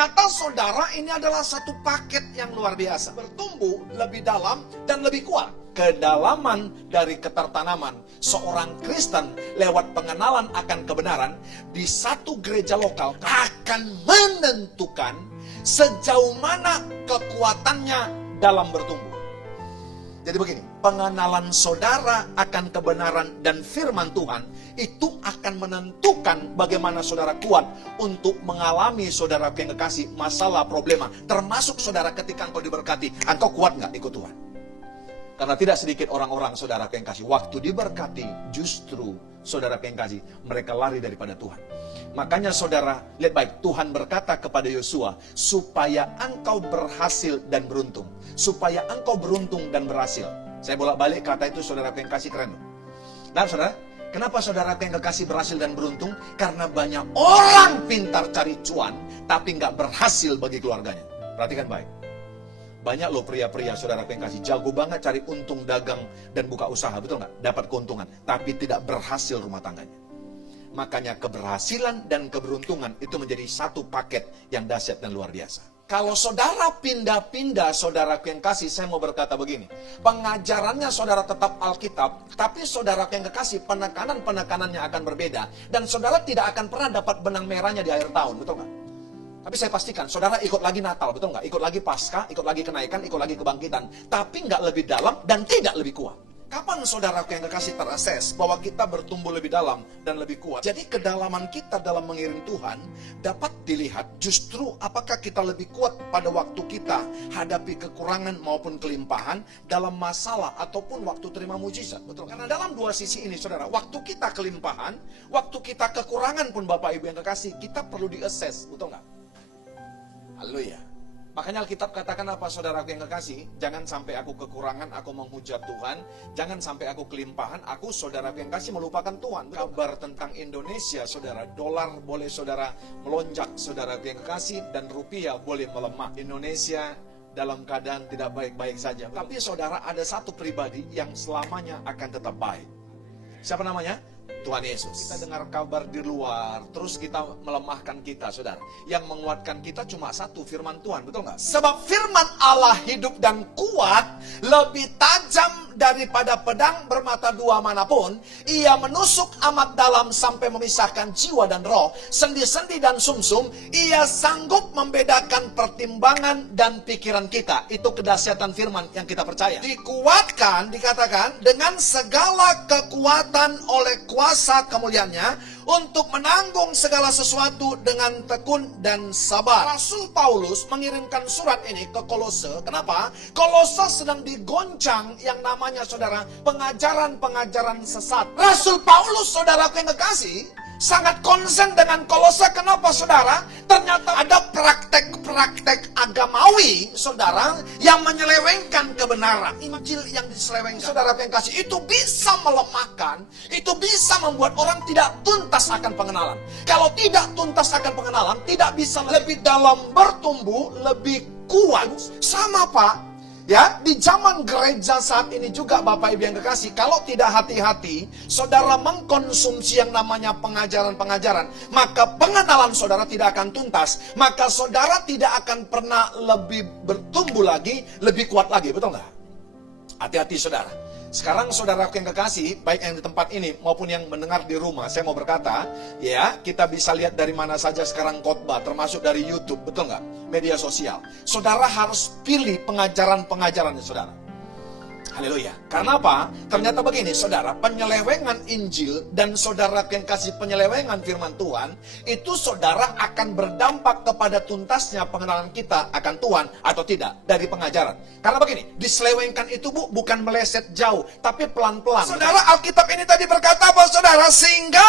Ternyata saudara, ini adalah satu paket yang luar biasa. Bertumbuh lebih dalam dan lebih kuat. Kedalaman dari ketertanaman seorang Kristen lewat pengenalan akan kebenaran di satu gereja lokal akan menentukan sejauh mana kekuatannya dalam bertumbuh. Jadi begini, pengenalan saudara akan kebenaran dan firman Tuhan itu akan menentukan bagaimana saudara kuat untuk mengalami saudara yang kekasih masalah problema. Termasuk saudara ketika engkau diberkati, engkau kuat nggak ikut Tuhan? Karena tidak sedikit orang-orang saudara yang kasih, waktu diberkati justru saudara yang kasih, mereka lari daripada Tuhan. Makanya saudara, lihat baik, Tuhan berkata kepada Yosua, supaya engkau berhasil dan beruntung. Supaya engkau beruntung dan berhasil. Saya bolak-balik kata itu saudara yang kasih, keren. Nah saudara, kenapa saudara yang kekasih berhasil dan beruntung? Karena banyak orang pintar cari cuan, tapi nggak berhasil bagi keluarganya. Perhatikan baik. Banyak loh pria-pria saudara yang kasih jago banget cari untung dagang dan buka usaha, betul nggak? Dapat keuntungan, tapi tidak berhasil rumah tangganya. Makanya keberhasilan dan keberuntungan itu menjadi satu paket yang dahsyat dan luar biasa. Kalau saudara pindah-pindah saudara yang kasih, saya mau berkata begini. Pengajarannya saudara tetap Alkitab, tapi saudara yang kekasih penekanan-penekanannya akan berbeda. Dan saudara tidak akan pernah dapat benang merahnya di akhir tahun, betul nggak? Tapi saya pastikan, saudara ikut lagi Natal, betul nggak? Ikut lagi Paskah, ikut lagi kenaikan, ikut lagi kebangkitan. Tapi nggak lebih dalam dan tidak lebih kuat. Kapan saudara yang kekasih terases bahwa kita bertumbuh lebih dalam dan lebih kuat? Jadi kedalaman kita dalam mengiring Tuhan dapat dilihat justru apakah kita lebih kuat pada waktu kita hadapi kekurangan maupun kelimpahan dalam masalah ataupun waktu terima mujizat. Betul? Karena dalam dua sisi ini saudara, waktu kita kelimpahan, waktu kita kekurangan pun Bapak Ibu yang kekasih, kita perlu di-assess, betul nggak? Haleluya. Makanya Alkitab katakan apa saudara yang kekasih? Jangan sampai aku kekurangan, aku menghujat Tuhan. Jangan sampai aku kelimpahan, aku saudara yang kasih melupakan Tuhan. Kabar tentang Indonesia saudara, dolar boleh saudara melonjak saudara yang kekasih, dan rupiah boleh melemah. Indonesia dalam keadaan tidak baik-baik saja. Tapi saudara, ada satu pribadi yang selamanya akan tetap baik. Siapa namanya? Tuhan Yesus. Kita dengar kabar di luar, terus kita melemahkan kita, saudara. Yang menguatkan kita cuma satu, firman Tuhan, betul nggak? Sebab firman Allah hidup dan kuat, lebih tajam daripada pedang bermata dua manapun. Ia menusuk amat dalam sampai memisahkan jiwa dan roh, sendi-sendi dan sumsum. Ia sanggup membedakan pertimbangan dan pikiran kita. Itu kedahsyatan firman yang kita percaya. Dikuatkan, dikatakan, dengan segala kekuatan oleh kuasa kemuliaannya, untuk menanggung segala sesuatu dengan tekun dan sabar. Rasul Paulus mengirimkan surat ini ke Kolose. Kenapa? Kolose sedang digoncang yang namanya saudara pengajaran-pengajaran sesat. Rasul Paulus saudara yang kekasih sangat konsen dengan Kolose. Kenapa saudara? Ternyata ada praktek-praktek agamawi saudara yang menyelewengkan kebenaran. Injil yang diselewengkan saudara yang kasih itu bisa melemahkan, itu bisa membuat orang tidak tuntas akan pengenalan. Kalau tidak tuntas akan pengenalan, tidak bisa lebih dalam bertumbuh, lebih kuat. Sama Pak. Ya, di zaman gereja saat ini juga Bapak Ibu yang kekasih, kalau tidak hati-hati, saudara mengkonsumsi yang namanya pengajaran-pengajaran, maka pengenalan saudara tidak akan tuntas, maka saudara tidak akan pernah lebih bertumbuh lagi, lebih kuat lagi, betul nggak? Hati-hati saudara. Sekarang saudara yang kekasih, baik yang di tempat ini maupun yang mendengar di rumah, saya mau berkata, ya, kita bisa lihat dari mana saja sekarang khotbah, termasuk dari YouTube, betul nggak? Media sosial. Saudara harus pilih pengajaran-pengajarannya saudara. Haleluya. Karena apa? Ternyata begini, saudara, penyelewengan Injil dan saudara yang kasih penyelewengan firman Tuhan, itu saudara akan berdampak kepada tuntasnya pengenalan kita akan Tuhan atau tidak dari pengajaran. Karena begini, diselewengkan itu bukan meleset jauh, tapi pelan-pelan. Saudara, Alkitab ini tadi berkata bahwa saudara, sehingga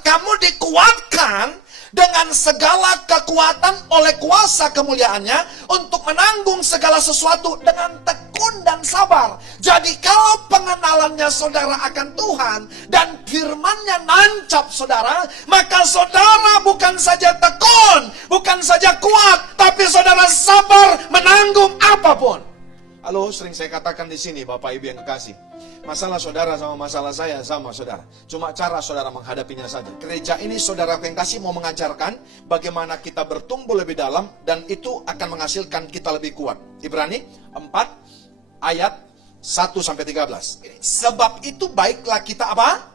kamu dikuatkan dengan segala kekuatan oleh kuasa kemuliaannya untuk menanggung segala sesuatu dengan tekun dan sabar. Jadi kalau pengenalannya saudara akan Tuhan dan firman-Nya nancap saudara, maka saudara bukan saja tekun, bukan saja kuat, tapi saudara sabar menanggung apapun. Halo, sering saya katakan di sini, Bapak Ibu yang kekasih. Masalah saudara sama masalah saya sama, saudara. Cuma cara saudara menghadapinya saja. Gereja ini, saudara yang kasih, mau mengajarkan bagaimana kita bertumbuh lebih dalam dan itu akan menghasilkan kita lebih kuat. Ibrani 4 ayat 1-13. Sebab itu baiklah kita apa?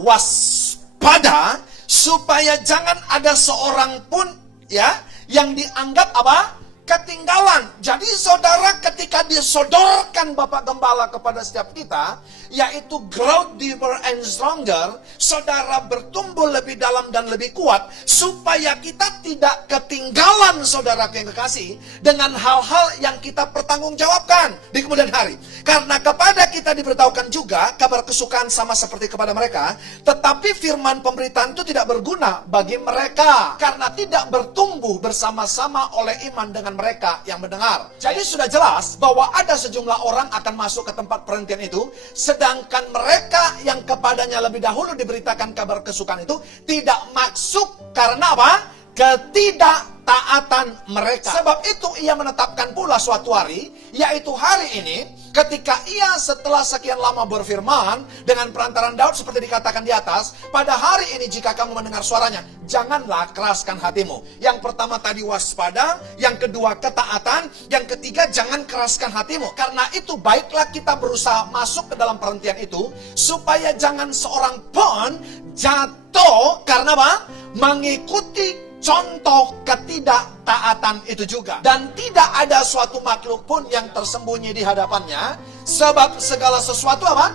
Waspada, supaya jangan ada seorang pun ya yang dianggap apa? Ketinggalan. Jadi saudara, ketika disodorkan Bapak Gembala kepada setiap kita, yaitu grow deeper and stronger, saudara bertumbuh lebih dalam dan lebih kuat, supaya kita tidak ketinggalan, saudara yang kekasih, dengan hal-hal yang kita pertanggungjawabkan di kemudian hari. Karena kepada kita diberitahukan juga kabar kesukaan sama seperti kepada mereka, tetapi firman pemberitaan itu tidak berguna bagi mereka, karena tidak bertumbuh bersama-sama oleh iman dengan mereka yang mendengar. Jadi sudah jelas bahwa ada sejumlah orang akan masuk ke tempat perhentian itu, sedangkan mereka yang kepadanya lebih dahulu diberitakan kabar kesukaan itu tidak masuk karena apa? Ketidaktaatan mereka. Sebab itu ia menetapkan pula suatu hari, yaitu hari ini, ketika ia setelah sekian lama berfirman dengan perantaran Daud seperti dikatakan di atas, pada hari ini jika kamu mendengar suaranya, janganlah keraskan hatimu. Yang pertama tadi waspada, yang kedua ketaatan, yang ketiga jangan keraskan hatimu. Karena itu baiklah kita berusaha masuk ke dalam perhentian itu, supaya jangan seorang pun jatuh karena apa? Mengikuti contoh ketidaktaatan itu juga. Dan tidak ada suatu makhluk pun yang tersembunyi di hadapannya, sebab segala sesuatu apa?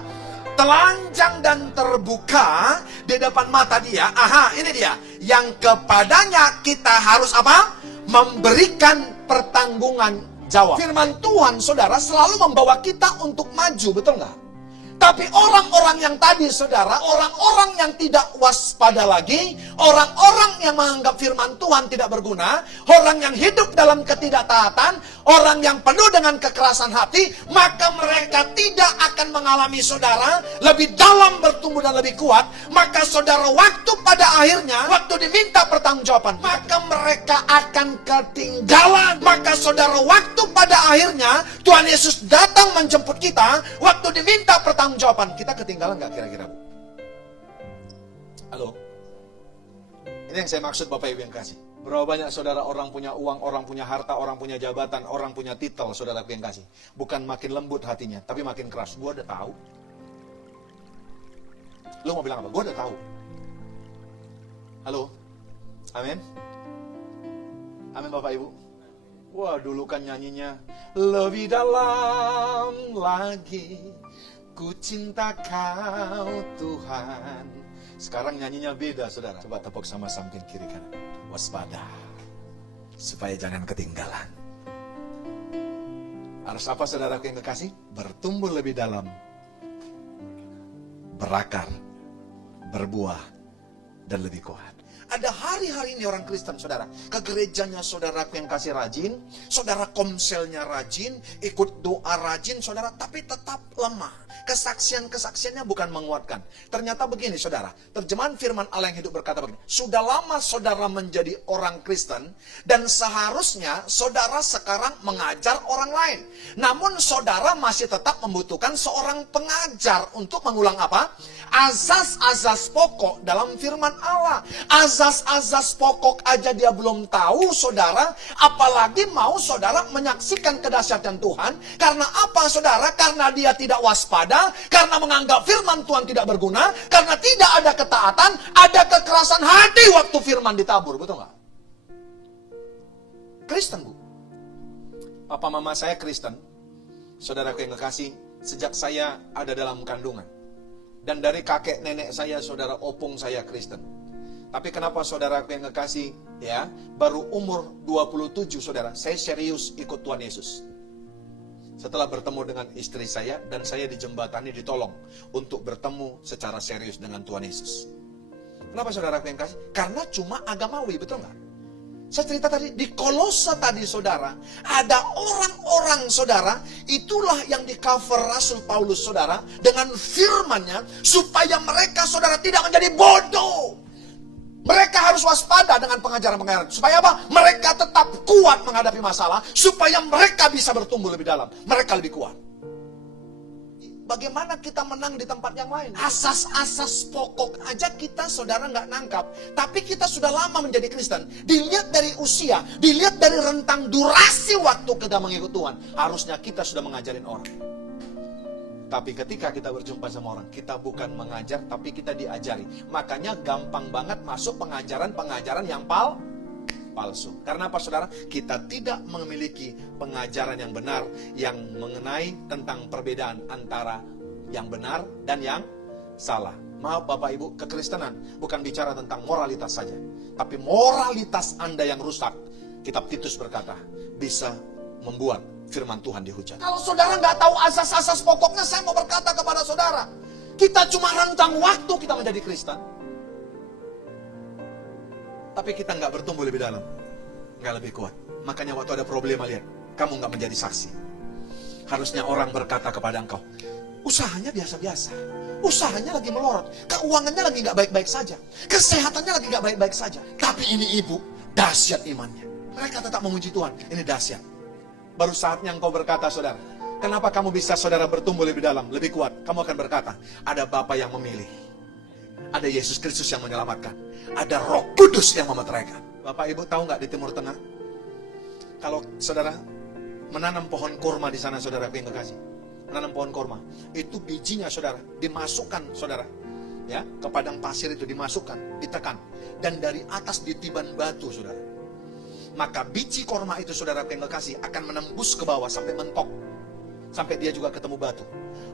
Telanjang dan terbuka di depan mata dia. Aha, ini dia. Yang kepadanya kita harus apa? Memberikan pertanggungan jawab. Firman Tuhan, saudara, selalu membawa kita untuk maju, betul nggak? Tapi orang-orang yang tadi, saudara, orang-orang yang tidak waspada lagi, orang-orang yang menganggap firman Tuhan tidak berguna, orang yang hidup dalam ketidaktaatan, orang yang penuh dengan kekerasan hati, maka mereka tidak akan mengalami, saudara, lebih dalam bertumbuh dan lebih kuat. Maka saudara, waktu pada akhirnya, waktu diminta pertanggungjawaban, maka mereka akan ketinggalan. Maka saudara, waktu pada akhirnya Tuhan Yesus datang menjemput kita, waktu diminta pertanggungjawaban, kita ketinggalan nggak kira-kira, Bu? Halo? Ini yang saya maksud, Bapak Ibu yang kasih. Berapa banyak saudara orang punya uang, orang punya harta, orang punya jabatan, orang punya titel, saudara yang kasih. Bukan makin lembut hatinya, tapi makin keras. Gua udah tahu. Lu mau bilang apa? Gua udah tahu. Halo? Amin? Amin, Bapak Ibu? Wah, dulu kan nyanyinya lebih dalam lagi, ku cinta kau Tuhan. Sekarang nyanyinya beda, saudara. Coba tepuk sama samping kiri kanan. Waspada, supaya jangan ketinggalan. Harus apa, saudaraku yang kekasih? Bertumbuh lebih dalam, berakar, berbuah, dan lebih kuat. Ada hari-hari ini orang Kristen, saudara, ke gerejanya saudaraku yang kasih rajin, saudara komselnya rajin, ikut doa rajin, saudara, tapi tetap lemah. Kesaksian-kesaksiannya bukan menguatkan. Ternyata begini, saudara, terjemahan firman Allah yang hidup berkata begini, sudah lama saudara menjadi orang Kristen, dan seharusnya saudara sekarang mengajar orang lain. Namun saudara masih tetap membutuhkan seorang pengajar untuk mengulang apa? Azas-azas pokok dalam firman Allah. Azas-azas pokok aja dia belum tahu, saudara, apalagi mau saudara menyaksikan kedahsyatan Tuhan. Karena apa, saudara? Karena dia tidak waspada, karena menganggap firman Tuhan tidak berguna, karena tidak ada ketaatan, ada kekerasan hati waktu firman ditabur, betul nggak? Kristen, Bu. Papa mama saya Kristen, saudaraku yang kekasih, sejak saya ada dalam kandungan. Dan dari kakek nenek saya, saudara, opung saya Kristen. Tapi kenapa saudaraku yang kekasih, ya, baru umur 27, saudara, saya serius ikut Tuhan Yesus. Setelah bertemu dengan istri saya, dan saya dijembatani, ditolong untuk bertemu secara serius dengan Tuhan Yesus. Kenapa saudaraku yang kasih? Karena cuma agamawi, betul nggak? Saya cerita tadi, di Kolose tadi, saudara, ada orang-orang, saudara, itulah yang di cover Rasul Paulus, saudara, dengan firman-Nya, supaya mereka, saudara, tidak menjadi bodoh. Mereka harus waspada dengan pengajaran-pengajaran. Supaya apa? Mereka tetap kuat menghadapi masalah, supaya mereka bisa bertumbuh lebih dalam, mereka lebih kuat. Bagaimana kita menang di tempat yang lain? Asas-asas pokok aja kita saudara nggak nangkap. Tapi kita sudah lama menjadi Kristen. Dilihat dari usia, dilihat dari rentang durasi waktu kita mengikut Tuhan, harusnya kita sudah mengajarin orang. Tapi ketika kita berjumpa sama orang, kita bukan mengajar, tapi kita diajari. Makanya gampang banget masuk pengajaran-pengajaran yang palsu. Karena apa saudara? Kita tidak memiliki pengajaran yang benar yang mengenai tentang perbedaan antara yang benar dan yang salah. Maaf Bapak Ibu, kekristenan bukan bicara tentang moralitas saja, tapi moralitas Anda yang rusak, kitab Titus berkata, bisa membuat firman Tuhan dihujat. Kalau saudara nggak tahu asas-asas pokoknya, saya mau berkata kepada saudara, kita cuma rentang waktu kita menjadi Kristen, tapi kita nggak bertumbuh lebih dalam, nggak lebih kuat. Makanya waktu ada problema, lihat, kamu nggak menjadi saksi. Harusnya orang berkata kepada engkau, usahanya biasa-biasa, usahanya lagi melorot, keuangannya lagi nggak baik-baik saja, kesehatannya lagi nggak baik-baik saja. Tapi ini ibu, dahsyat imannya. Mereka tetap memuji Tuhan, ini dahsyat. Baru saatnya engkau berkata, saudara, kenapa kamu bisa saudara bertumbuh lebih dalam, lebih kuat? Kamu akan berkata, ada Bapa yang memilih, ada Yesus Kristus yang menyelamatkan, ada Roh Kudus yang memeteraikan. Bapak Ibu tahu nggak di Timur Tengah, kalau saudara menanam pohon kurma di sana, saudara yang kekasih, menanam pohon kurma, itu bijinya saudara dimasukkan saudara, ya, ke padang pasir itu dimasukkan, ditekan, dan dari atas ditiban batu saudara. Maka biji kurma itu saudara yang kekasih akan menembus ke bawah sampai mentok, sampai dia juga ketemu batu.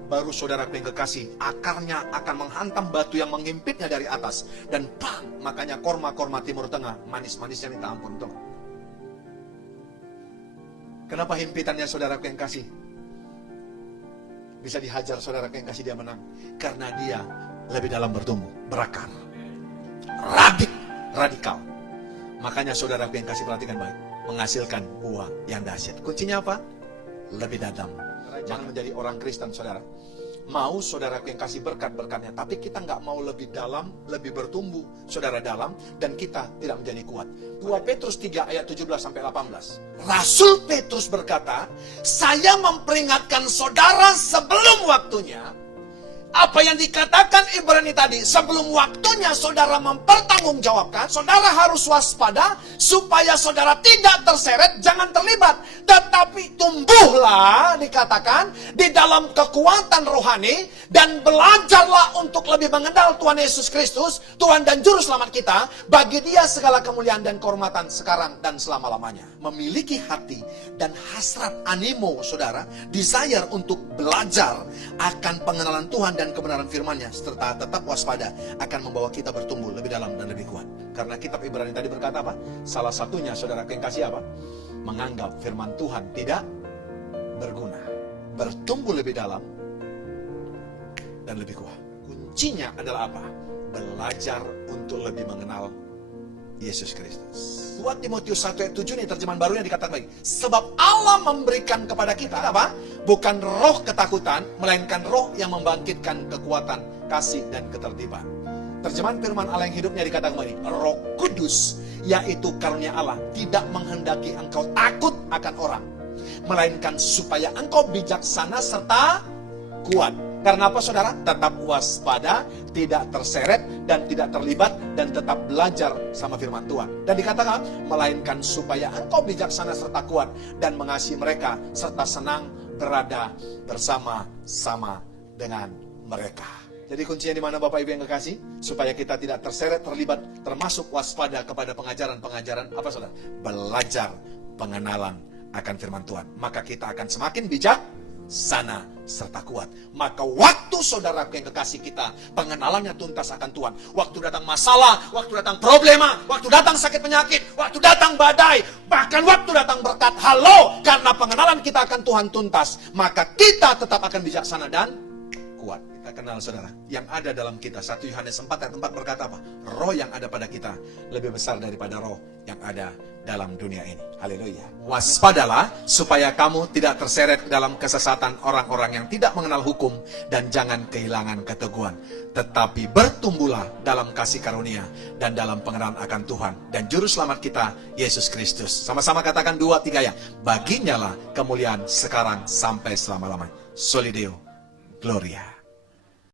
Baru saudara yang kekasih, akarnya akan menghantam batu yang mengimpitnya dari atas, dan bang, makanya korma-korma Timur Tengah manis-manisnya minta ampun tuh. Kenapa himpitannya saudara yang kasih bisa dihajar, saudara yang kasih dia menang? Karena dia lebih dalam bertumbuh, berakar, radikal. Makanya saudara yang kasih perhatikan baik, menghasilkan buah yang dahsyat. Kuncinya apa? Lebih dalam. Jangan menjadi orang Kristen saudara, mau saudara yang kasih berkat-berkatnya, tapi kita nggak mau lebih dalam, lebih bertumbuh saudara dalam, dan kita tidak menjadi kuat. 2 Petrus 3 ayat 17-18. Rasul Petrus berkata, saya memperingatkan saudara sebelum waktunya. Apa yang dikatakan Ibrani tadi, sebelum waktunya saudara mempertanggungjawabkan, saudara harus waspada supaya saudara tidak terseret, jangan terlibat, tetapi tumbuhlah, dikatakan, di dalam kekuatan rohani, dan belajarlah untuk lebih mengenal Tuhan Yesus Kristus, Tuhan dan Juru Selamat kita. Bagi Dia segala kemuliaan dan kehormatan sekarang dan selama-lamanya. Memiliki hati dan hasrat animo saudara, desire untuk belajar akan pengenalan Tuhan dan kebenaran firman-Nya, serta tetap waspada, akan membawa kita bertumbuh lebih dalam dan lebih kuat. Karena kitab Ibrani tadi berkata apa? Salah satunya saudara yang kasih apa? Menganggap firman Tuhan tidak berguna. Bertumbuh lebih dalam dan lebih kuat. Kuncinya adalah apa? Belajar untuk lebih mengenal Yesus Kristus. 2 Timotius 1 ayat 7 ini terjemahan barunya dikatakan baik. Sebab Allah memberikan kepada kita apa? Bukan roh ketakutan, melainkan roh yang membangkitkan kekuatan, kasih, dan ketertiban. Terjemahan firman Allah yang hidupnya dikatakan baik. Roh Kudus, yaitu karunia Allah, tidak menghendaki engkau takut akan orang, melainkan supaya engkau bijaksana serta kuat. Karena apa saudara? Tetap waspada, tidak terseret dan tidak terlibat, dan tetap belajar sama firman Tuhan. Dan dikatakan, melainkan supaya engkau bijaksana serta kuat dan mengasihi mereka, serta senang berada bersama-sama dengan mereka. Jadi kuncinya di mana Bapak Ibu yang kekasih? Supaya kita tidak terseret, terlibat, termasuk waspada kepada pengajaran-pengajaran apa saudara? Belajar pengenalan akan firman Tuhan. Maka kita akan semakin bijak, sana serta kuat. Maka waktu saudara yang kekasih kita pengenalannya tuntas akan Tuhan, waktu datang masalah, waktu datang problema, waktu datang sakit penyakit, waktu datang badai, bahkan waktu datang berkat, halo, karena pengenalan kita akan Tuhan tuntas, maka kita tetap akan bijaksana dan kuat. Tak kenal saudara, yang ada dalam kita, 1 Yohanes 4 ayat 4 berkata apa? Roh yang ada pada kita lebih besar daripada roh yang ada dalam dunia ini. Haleluya. Waspadalah supaya kamu tidak terseret dalam kesesatan orang-orang yang tidak mengenal hukum, dan jangan kehilangan keteguhan, tetapi bertumbuhlah dalam kasih karunia dan dalam pengenalan akan Tuhan dan juru selamat kita Yesus Kristus. Sama-sama katakan 2-3 ya. Baginyalah kemuliaan sekarang sampai selama-lamanya. Soli Deo Gloria.